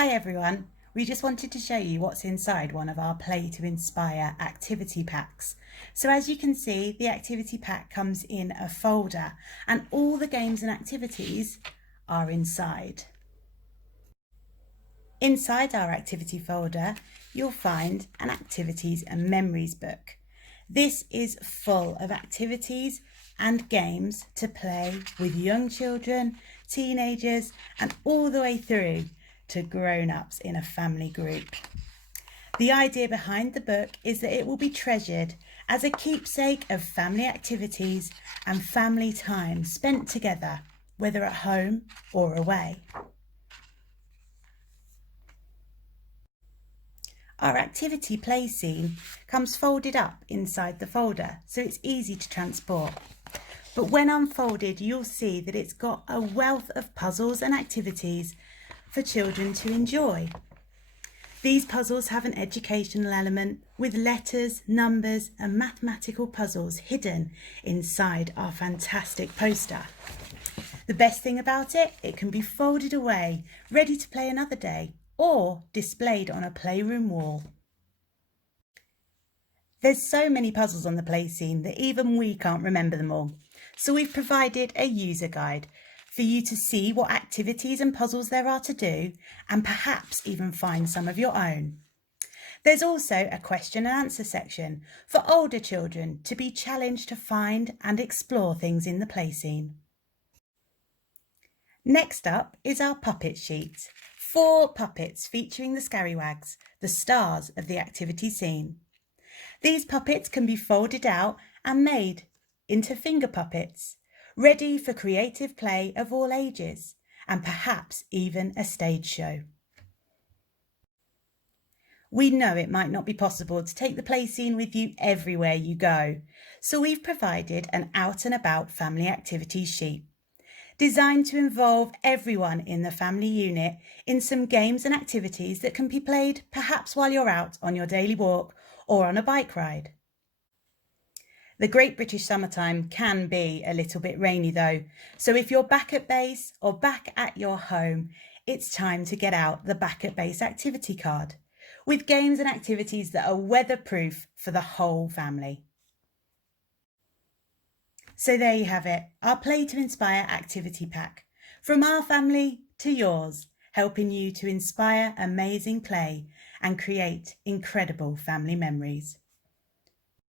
Hi everyone, we just wanted to show you what's inside one of our Play2inspire activity packs. So as you can see, the activity pack comes in a folder and all the games and activities are inside. Inside our activity folder, you'll find an activities and memories book. This is full of activities and games to play with young children, teenagers, and all the way through to grown-ups in a family group. The idea behind the book is that it will be treasured as a keepsake of family activities and family time spent together, whether at home or away. Our activity play scene comes folded up inside the folder, so it's easy to transport. But when unfolded, you'll see that it's got a wealth of puzzles and activities for children to enjoy. These puzzles have an educational element with letters, numbers and mathematical puzzles hidden inside our fantastic poster. The best thing about it, it can be folded away, ready to play another day, or displayed on a playroom wall. There's so many puzzles on the play scene that even we can't remember them all. So we've provided a user guide for you to see what activities and puzzles there are to do and perhaps even find some of your own. There's also a question and answer section for older children to be challenged to find and explore things in the play scene. Next up is our puppet sheet. 4 puppets featuring the scallywags, the stars of the activity scene. These puppets can be folded out and made into finger puppets, ready for creative play of all ages and perhaps even a stage show. We know it might not be possible to take the play scene with you everywhere you go, so we've provided an out and about family activities sheet designed to involve everyone in the family unit in some games and activities that can be played perhaps while you're out on your daily walk or on a bike ride. The Great British summertime can be a little bit rainy though, so if you're back at base or back at your home, it's time to get out the back at base activity card with games and activities that are weatherproof for the whole family. So there you have it, our Play2inspire activity pack, from our family to yours, helping you to inspire amazing play and create incredible family memories.